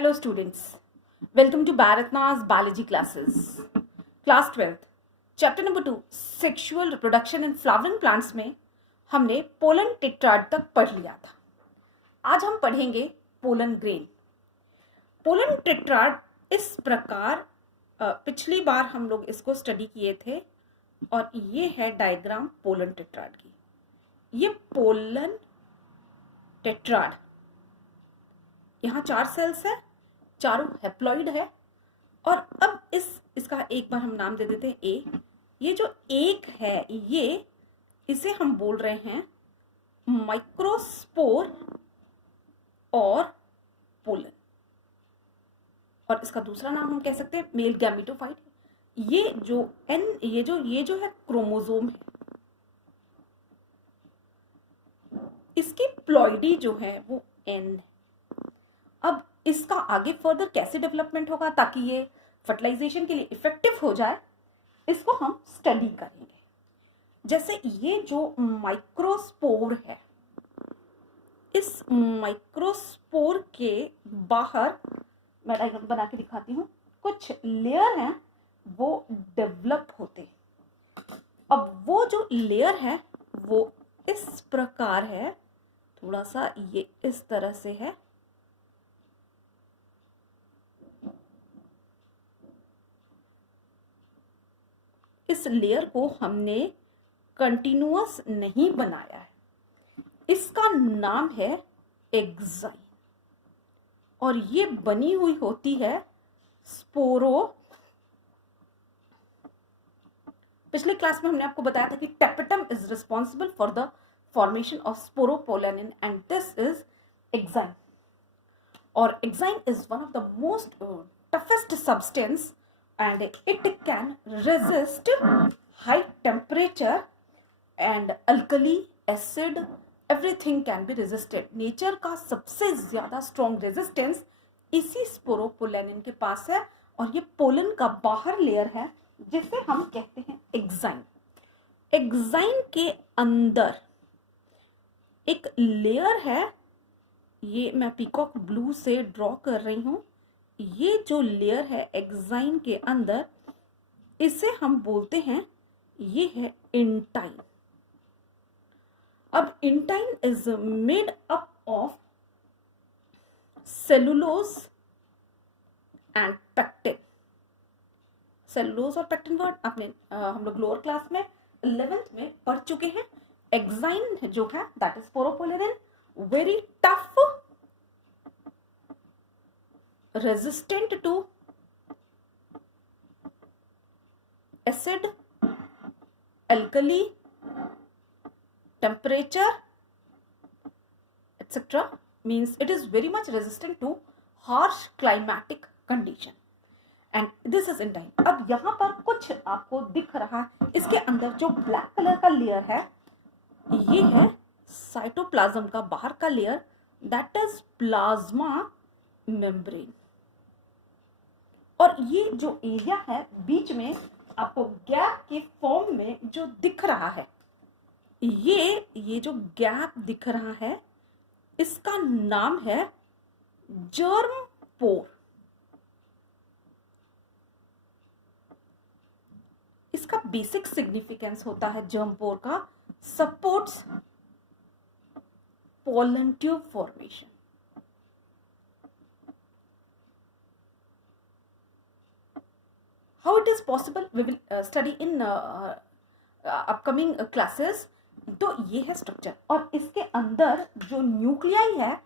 Hello students, welcome to Bharatna's biology classes. Class 12th, chapter number 2, sexual reproduction in flowering plants में हमने pollen tetrad तक पढ़ लिया था. आज हम पढ़ेंगे पोलन ग्रेन. पोलन टेट्राड इस प्रकार पिछली बार हम लोग इसको स्टडी किए थे और ये है डायग्राम पोलन टेट्राड की. ये पोलन टेट्राड, यहाँ 4 सेल्स है, चारों हैप्लॉइड है. और अब इसका एक बार हम नाम दे देते हैं ए. ये जो एक है ये, इसे हम बोल रहे हैं माइक्रोस्पोर और पोलन. और इसका दूसरा नाम हम कह सकते हैं मेल गैमेटोफाइट. ये जो एन, ये जो है क्रोमोसोम है. इसकी प्लॉइडी जो है वो एन है. अब इसका आगे फर्दर कैसे डेवलपमेंट होगा ताकि ये फर्टिलाइजेशन के लिए इफेक्टिव हो जाए, इसको हम स्टडी करेंगे. जैसे ये जो माइक्रोस्पोर है, इस माइक्रोस्पोर के बाहर मैं डायग्राम बना के दिखाती हूँ. कुछ लेयर हैं वो डेवलप होते हैं. अब वो जो लेयर है वो इस प्रकार है, थोड़ा सा ये इस तरह से है. इस लेयर को हमने कंटिन्यूअस नहीं बनाया है. इसका नाम है एक्साइन और ये बनी हुई होती है स्पोरो. पिछले क्लास में हमने आपको बताया था कि tapetum is responsible for the formation of sporopollenin and this is exine. और exine is one of the most toughest substance and it can resist high temperature and alkali, acid, everything can be resisted. Nature का सबसे ज्यादा strong resistance इसी sporopollenin के पास है और ये pollen का बाहर लेयर है जिसे हम कहते हैं एक्साइन. एक्साइन के अंदर एक लेयर है, ये मैं पीकॉक ब्लू से ड्रॉ कर रही हूं. ये जो लेयर है एक्साइन के अंदर, इसे हम बोलते हैं, ये है इंटाइन. अब intine is made up of cellulose and pectin. Cellulose और पेक्टिन वर्ड आपने हम लोग लोअर क्लास में 11th में पढ़ चुके हैं. एक्साइन जो है that is sporopollenin, very tough, resistant to acid, alkali, temperature, etc. means it is very much resistant to harsh climatic condition and this is indine. अब यहाँ पर कुछ आपको दिख रहा है, इसके अंदर जो ब्लैक कलर का लेयर है ये है साइटोप्लाज्म का बाहर का layer, that is plasma membrane. और ये जो एरिया है बीच में आपको गैप के फॉर्म में जो दिख रहा है, ये जो गैप दिख रहा है इसका नाम है जर्म पोर. इसका बेसिक सिग्निफिकेंस होता है जर्म पोर का, supports pollen tube formation. How it is possible we will study in upcoming classes. तो ये है स्ट्रक्चर और इसके अंदर जो न्यूक्लियाई है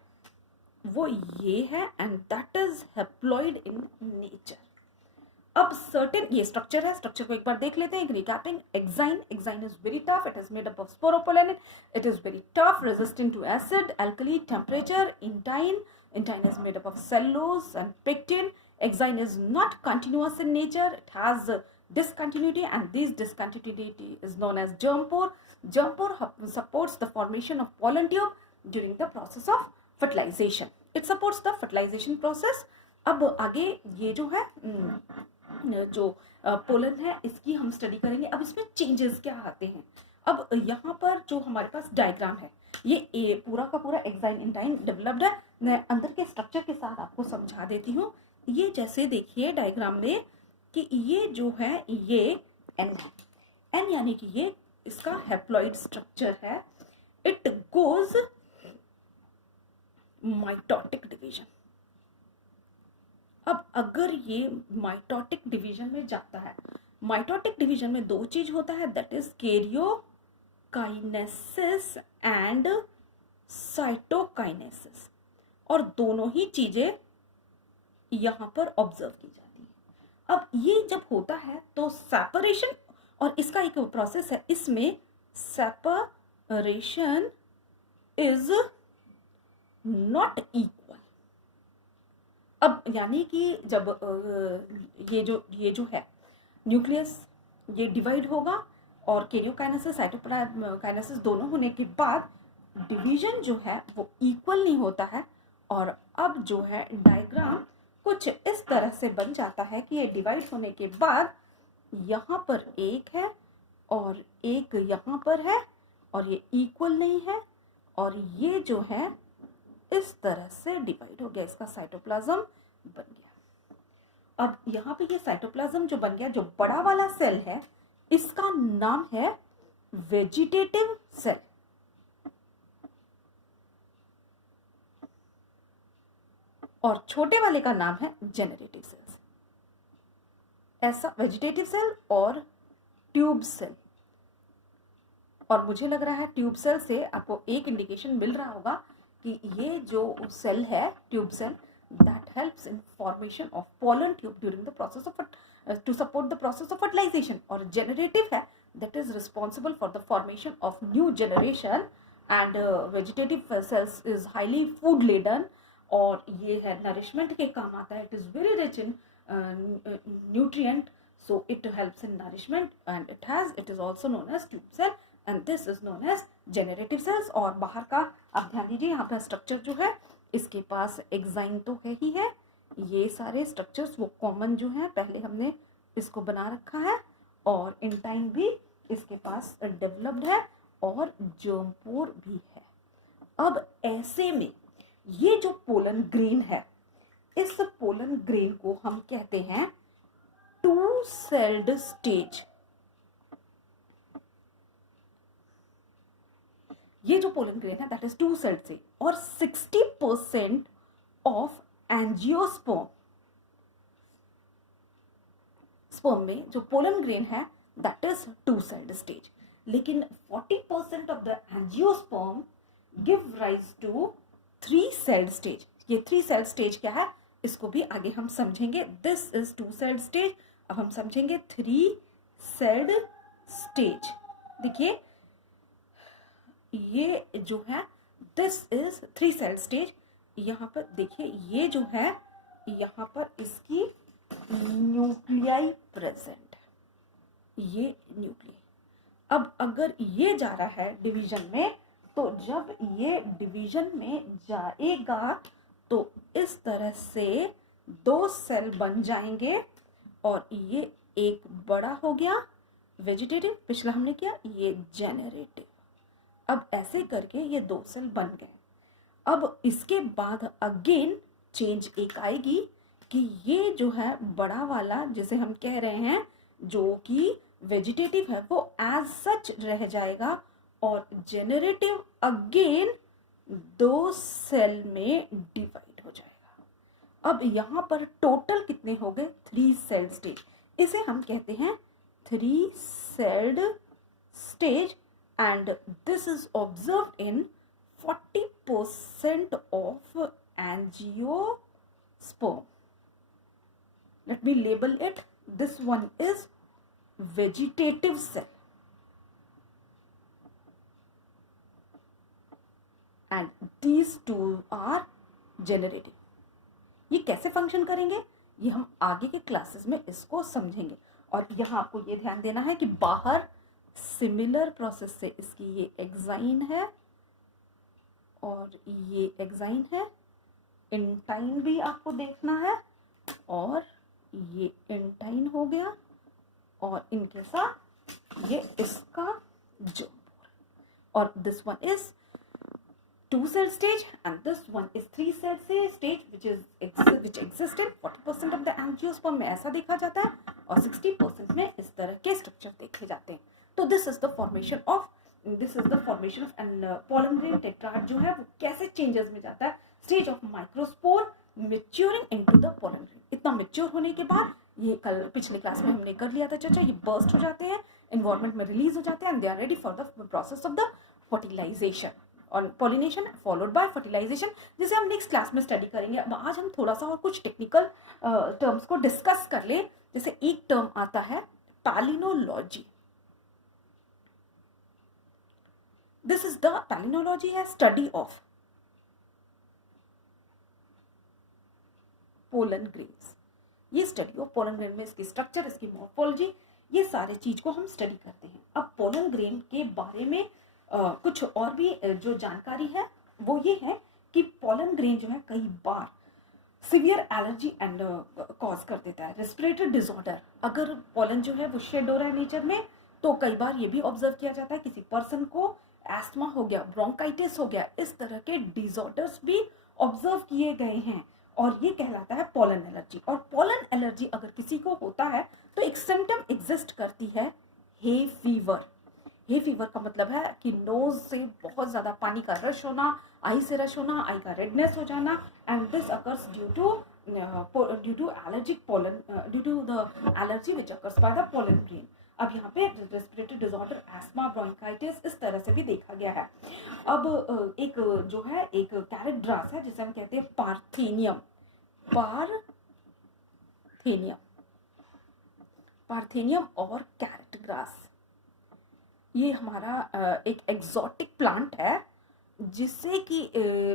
वो ये है and that is haploid in nature. अब सर्टेन ये स्ट्रक्चर है, स्ट्रक्चर को एक बार देख लेते हैं. Recapping, exine is very tough, it is made up of sporopollenin, it is very tough, resistant to acid, alkali, temperature. Intine is made up of cellulose and pectin. Exine is not continuous in nature, it has discontinuity and this discontinuity is known as germ pore. Germ pore supports the formation of pollen tube during the process of fertilization. It supports the fertilization process. अब आगे ये जो है जो pollen है इसकी हम study करेंगे. अब इसमें चेंजेस क्या आते हैं. अब यहाँ पर जो हमारे पास डायग्राम है ये पूरा का पूरा एक्साइन इंटाइन डेवलप्ड है. मैं अंदर के स्ट्रक्चर के साथ आपको समझा देती हूँ। ये जैसे देखिए डायग्राम में कि ये जो है ये एन है, एन यानी कि ये इसका हैप्लॉइड स्ट्रक्चर है। It goes mitotic division. अब अगर ये माइटोटिक डिवीजन में जाता है, माइटोटिक डिवीजन में दो चीज होता है, that is karyokinesis and cytokinesis, और दोनों ही चीजें यहां पर ऑब्जर्व की जाती है। अब ये जब होता है तो सेपरेशन, और इसका एक प्रोसेस है, इसमें सेपरेशन इज नॉट इक्वल। अब यानी कि जब ये जो है न्यूक्लियस ये डिवाइड होगा और कैरियोकाइनेसिस साइटोकाइनेसिस दोनों होने के बाद डिवीजन जो है वो इक्वल नहीं होता है। और अब जो है डायग्राम कुछ इस तरह से बन जाता है कि ये डिवाइड होने के बाद यहाँ पर एक है और एक यहाँ पर है और ये इक्वल नहीं है, और ये जो है इस तरह से डिवाइड हो गया, इसका साइटोप्लाज्म बन गया। अब यहाँ पे ये साइटोप्लाज्म जो बन गया, जो बड़ा वाला सेल है, इसका नाम है वेजिटेटिव सेल। और छोटे वाले का नाम है जेनरेटिव सेल्स। ऐसा वेजिटेटिव सेल और ट्यूब सेल। और मुझे लग रहा है ट्यूब सेल से आपको एक इंडिकेशन मिल रहा होगा कि ये जो सेल है tube cell, that helps in formation of pollen tube during the process of to support the process of fertilization। और generative है, that is responsible for the formation of new generation, and vegetative cells is highly food laden, और ये है nourishment के काम आता है। It is very rich in nutrient, so it helps in nourishment, and it is also known as tube cell, and this is known as generative cells। और बाहर का आप ध्यान दीजिए, यहाँ पर स्ट्रक्चर जो है इसके पास एग्जाइन तो है ही है, ये सारे स्ट्रक्चर्स वो कॉमन जो हैं पहले हमने इसको बना रखा है, और इंटाइन भी इसके पास डेवलप्ड है और जर्मपोर भी है। अब ऐसे में ये जो पोलन ग्रेन है, इस पोलन ग्रेन को हम कहते हैं टू सेल्ड स्टेज। ये जो पोलन ग्रेन है दैट इज टू सेल्ड से, और 60% ऑफ एंजियोस्पर्म, स्पर्म में जो पोलन ग्रेन है that is two celled stage. लेकिन 40% of the angiosperm give rise to three celled stage. ये थ्री सेल्ड स्टेज क्या है इसको भी आगे हम समझेंगे। This is two celled stage, अब हम समझेंगे थ्री सेल्ड स्टेज। देखिए ये जो है this is three cell stage. यहाँ पर देखिए ये जो है यहाँ पर इसकी न्यूक्लियाई प्रेजेंट है, ये न्यूक्लियाई। अब अगर ये जा रहा है डिवीजन में, तो जब ये डिवीजन में जाएगा तो इस तरह से दो सेल बन जाएंगे, और ये एक बड़ा हो गया वेजिटेटिव, पिछला हमने किया ये जेनरेटिव। अब ऐसे करके ये दो सेल बन गए। अब इसके बाद अगेन चेंज एक आएगी कि ये जो है बड़ा वाला जिसे हम कह रहे हैं जो कि वेजिटेटिव है वो एज सच रह जाएगा, और जेनरेटिव अगेन दो सेल में डिवाइड हो जाएगा। अब यहाँ पर टोटल कितने हो गए, थ्री सेल स्टेज। इसे हम कहते हैं three celled stage, and this is observed in 40% of angiosperm. Let me label it. This one is vegetative cell, and these two are generative। ये कैसे फंक्शन करेंगे ये हम आगे के क्लासेस में इसको समझेंगे। और यहाँ आपको ये ध्यान देना है कि बाहर सिमिलर प्रोसेस से इसकी ये एक्साइन है और ये एक्साइन है, इंटाइन भी आपको देखना है, और ये इंटाइन हो गया, और इनके साथ ये इसका जर्मपोर। और this one is 2 cell stage and this one is 3 cell stage which exists in 40% of the angiosperm में ऐसा देखा जाता है और 60% में इस तरह के स्ट्रक्चर देखे जाते हैं। तो this is the formation of pollen grain tetrad जो है वो कैसे चेंजेस में जाता है। Stage of microspore maturing into the pollen grain. इतना मैच्योर होने के बाद ये कल पिछले क्लास में हमने कर लिया था चर्चा, ये बर्स्ट हो जाते हैं, एनवायरमेंट में रिलीज हो जाते हैं and they are ready for the process of the fertilization और पॉलिनेशन फॉलोड बाय फर्टिलाइजेशन, जिसे हम नेक्स्ट क्लास में स्टडी करेंगे। अब आज हम थोड़ा सा और कुछ टेक्निकल टर्म्स को डिस्कस कर ले। जैसे एक टर्म आता है palynology. This is the palynology है स्टडी ऑफ पोलन ग्रेन्स। ये स्टडी ऑफ पोलन ग्रेन में इसकी स्ट्रक्चर, इसकी मॉर्फोलॉजी, ये सारे चीज को हम स्टडी करते हैं। अब पोलन ग्रेन के बारे में कुछ और भी जो जानकारी है वो ये है कि पोलन ग्रेन जो है कई बार सिवियर एलर्जी एंड कॉज कर देता है, रेस्पिरेटरी डिसऑर्डर। अगर पोलन जो है वो शेड हो रहा है नेचर में तो कई बार ये भी ऑब्जर्व किया जाता है किसी पर्सन को एस्थमा हो गया, ब्रोंकाइटिस हो गया, इस तरह के डिसऑर्डर्स भी ऑब्जर्व किए गए हैं और ये कहलाता है पोलन एलर्जी। और पोलन एलर्जी अगर किसी को होता है तो एक सिम्टम एग्जिस्ट करती है हे फीवर। हे फीवर का मतलब है कि नोज से बहुत ज्यादा पानी का रश होना, आई से रश होना, आई का रेडनेस हो जाना and this occurs due to allergic pollen, due to the allergy which occurs by the pollen grain. अब यहाँ पे रेस्पिरेटरी डिसऑर्डर, एस्मा, ब्रोंकाइटिस इस तरह से भी देखा गया है। अब एक जो है एक कैरेट ग्रास है जिसे हम कहते हैं पार्थेनियम। पार्थेनियम और कैरेट ग्रास, ये हमारा एक एक्सोटिक प्लांट है जिससे कि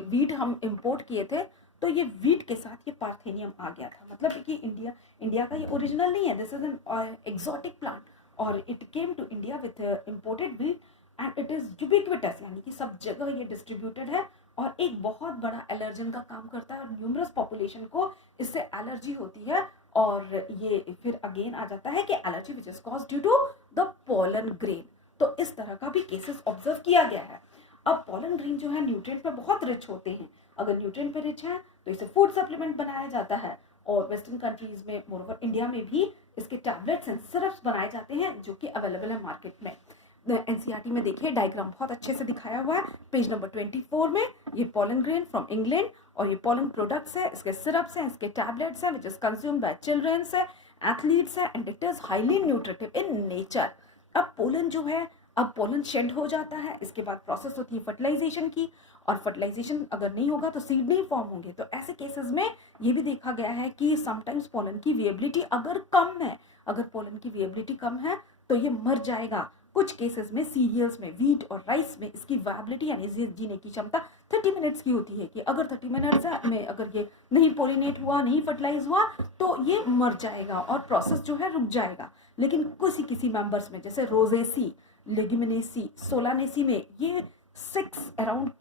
वीट हम इंपोर्ट किए थे तो ये वीट के साथ ये पार्थेनियम आ गया था। मतलब कि इंडिया का ये ओरिजिनल नहीं है, this is an exotic plant और it came to India with imported wheat and it is ubiquitous, यानी कि सब जगह ये डिस्ट्रीब्यूटेड है और एक बहुत बड़ा एलर्जन का काम करता है और न्यूमरस पॉपुलेशन को इससे एलर्जी होती है और ये फिर अगेन आ जाता है कि allergy which is caused due to the pollen grain. तो इस तरह का भी केसेस ऑब्जर्व किया गया है। अब पोलन ग्रेन जो है न्यूट्रिएंट पे बहुत रिच होते हैं। अगर न्यूट्रिएंट पे रिच है तो इसे फूड सप्लीमेंट बनाया जाता है और वेस्टर्न कंट्रीज में, मोरओवर इंडिया में भी इसके टैबलेट्स एंड सिरप्स बनाए जाते हैं जो कि अवेलेबल है मार्केट में। एनसीईआरटी में देखिए डायग्राम बहुत अच्छे से दिखाया हुआ है पेज नंबर 24 में। ये पोलन ग्रेन फ्रॉम इंग्लैंड और ये पोलन प्रोडक्ट्स है, इसके सिरप्स हैं, इसके टैबलेट्स हैं which is consumed by children's है, एथलीट्स है and it is highly nutritive in nature. अब पोलन जो है, अब पोलन शेड हो जाता है, इसके बाद प्रोसेस होती है फर्टिलाइजेशन की और फर्टिलाइजेशन अगर नहीं होगा तो सीड नहीं फॉर्म होंगे। तो ऐसे केसेस में ये भी देखा गया है कि समटाइम्स पोलन की विएबिलिटी अगर कम है, अगर पोलन की विएबिलिटी कम है तो ये मर जाएगा। कुछ केसेस में सीरियल्स में, वीट और राइस में इसकी वायबिलिटी यानी जीने की क्षमता 30 मिनट्स की होती है कि अगर 30 मिनट्स में अगर ये नहीं पोलिनेट हुआ, नहीं फर्टिलाइज हुआ तो ये मर जाएगा और प्रोसेस जो है रुक जाएगा। लेकिन किसी मेंबर्स में जैसे रोजेसी, लेग्यूमिनेसी, सोलानेसी में ये 6 around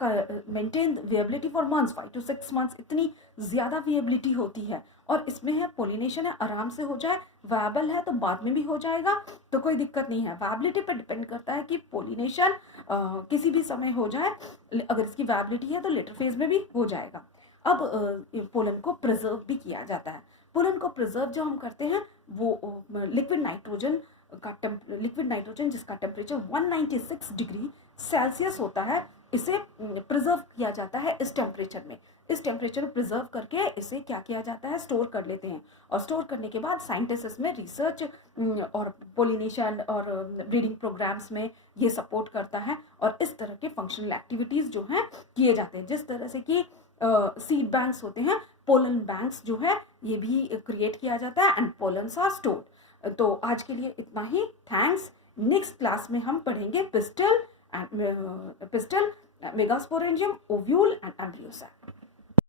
maintain viability for months, 5 to 6 months, इतनी ज्यादा विएबिलिटी होती है और इसमें है पोलिनेशन है, आराम से हो जाए, वायबल है तो बाद में भी हो जाएगा तो कोई दिक्कत नहीं है। वायबिलिटी पर डिपेंड करता है कि पोलिनेशन किसी भी समय हो जाए, अगर इसकी वायबिलिटी है तो लेटर फेज में भी हो जाएगा। अब पोलन को प्रिजर्व भी किया जाता है। पोलन को प्रिजर्व जो हम करते हैं वो लिक्विड नाइट्रोजन जिसका टेम्परेचर 196 डिग्री सेल्सियस होता है, इसे प्रिजर्व किया जाता है इस टेम्परेचर में। इस टेम्परेचर में प्रिजर्व करके इसे क्या किया जाता है, स्टोर कर लेते हैं और स्टोर करने के बाद साइंटिस्ट इसमें रिसर्च और पोलिनेशन और ब्रीडिंग प्रोग्राम्स में ये सपोर्ट करता है और इस तरह के फंक्शनल एक्टिविटीज जो हैं किए जाते हैं। जिस तरह से कि सीड बैंक्स होते हैं, पोलन बैंक्स जो है ये भी क्रिएट किया जाता है एंड पोलन्स आर स्टोर्ड। तो आज के लिए इतना ही, थैंक्स। नेक्स्ट क्लास में हम पढ़ेंगे pistol, megasporangium, ovule and embryo sac.